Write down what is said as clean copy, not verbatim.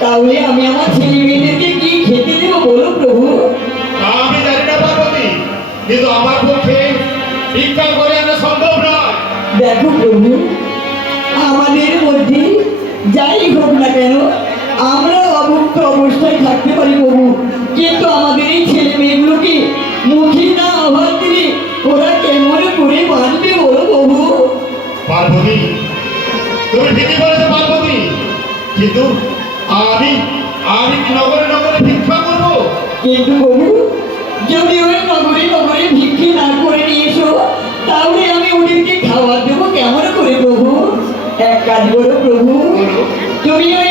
তাহলে আমি আমার ছেলে মেয়েদেরকে কি খেতে দেবো বলো প্রভু? আমি জানি না পার্বতী, কিন্তু আমার পক্ষে ভিক্ষা করে আনা সম্ভব নয়। দেখো প্রভু, আমাদের মধ্যে যাই হোক না কেন আমরা অভুক্ত অবস্থায় থাকতে পারি প্রভু, কিন্তু আমাদের এই ছেলে মেয়েগুলোকে মুখে না আহ্বান দিলে ওরা কেমন করে বাঁচবে বলো প্রভু? পার্বতী, তুমি ঠিকই বলেছো পার্বতী, কিন্তু আমি আমি কি নগরে নগরে ভিক্ষা করবো? কিন্তু প্রভু, যদি ওই নগরে নগরে ভিক্ষে না করে নিয়ে এসো তাহলে আমি ওদেরকে খাবার দেবো কেমন করে প্রভু? এক কাজ করো প্রভু, তুমি ওই